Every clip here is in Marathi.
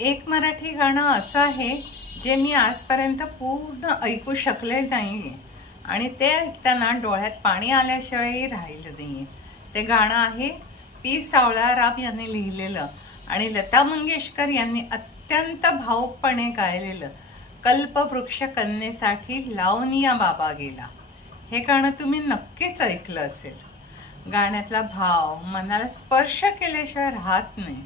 एक मराठी गाणं असं आहे जे मी आजपर्यंत पूर्ण ऐकू शकले नाही आणि ते ऐकताना डोळ्यात पाणी आल्याशिवायही राहिलं नाही. ते गाणं आहे पी सावळाराम यांनी लिहिलेलं आणि लता मंगेशकर यांनी अत्यंत भावुकपणे गायलेलं कल्पवृक्ष कन्येसाठी लावणीया बाबा गेला. हे गाणं तुम्ही नक्कीच ऐकलं असेल. गाण्यातला भाव मनाला स्पर्श केल्याशिवाय राहत नाही.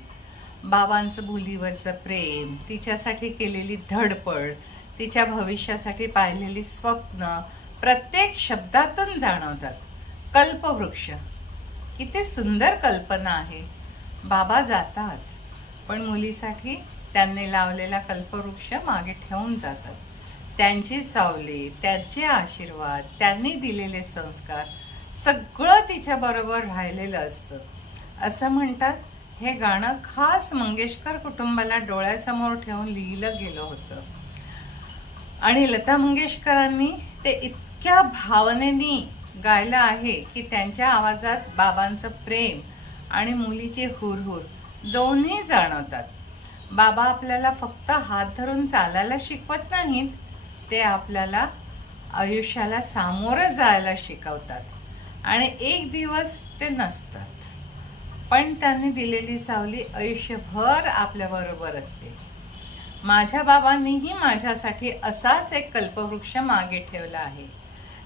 बाबांचं मुलीवरचं प्रेम, तिच्यासाठी केलेली धडपड, तिच्या भविष्यासाठी पाहिलेली स्वप्न प्रत्येक शब्दातून जाणवतात. कल्पवृक्ष किती सुंदर कल्पना आहे. बाबा जातात पण मुलीसाठी त्यांनी लावलेला कल्पवृक्ष मागे ठेवून जातात. त्यांची सावली, त्यांचे आशीर्वाद, त्यांनी दिलेले संस्कार सगळं तिच्या बरोबर राहिलेलं असतं. असं म्हणतात हे गाणं खास मंगेशकर कुटुंबाला डोळ्यासमोर ठेवून लिहिलं गेलं होतं आणि लता मंगेशकरांनी ते इतक्या भावनेनी गायलं आहे की त्यांच्या आवाजात बाबांचं प्रेम आणि मुलीची हुरहुर दोन्ही जाणवतात. बाबा आपल्याला फक्त हात धरून चालायला शिकवत नाहीत, ते आपल्याला आयुष्याला सामोरं जायला शिकवतात. आणि एक दिवस ते नसतात पण त्यांनी दिलेली सावली आयुष्यभर आपल्याबरोबर असते. माझ्या बाबांनीही माझ्यासाठी असाच एक कल्पवृक्ष मागे ठेवला आहे.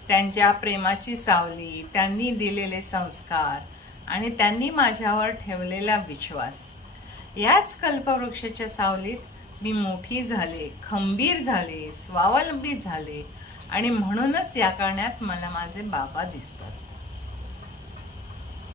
त्यांच्या प्रेमाची सावली, त्यांनी दिलेले संस्कार आणि त्यांनी माझ्यावर ठेवलेला विश्वास, याच कल्पवृक्षाच्या सावलीत मी मोठी झाले, खंबीर झाले, स्वावलंबी झाले आणि म्हणूनच या गाण्यात मला माझे बाबा दिसतात.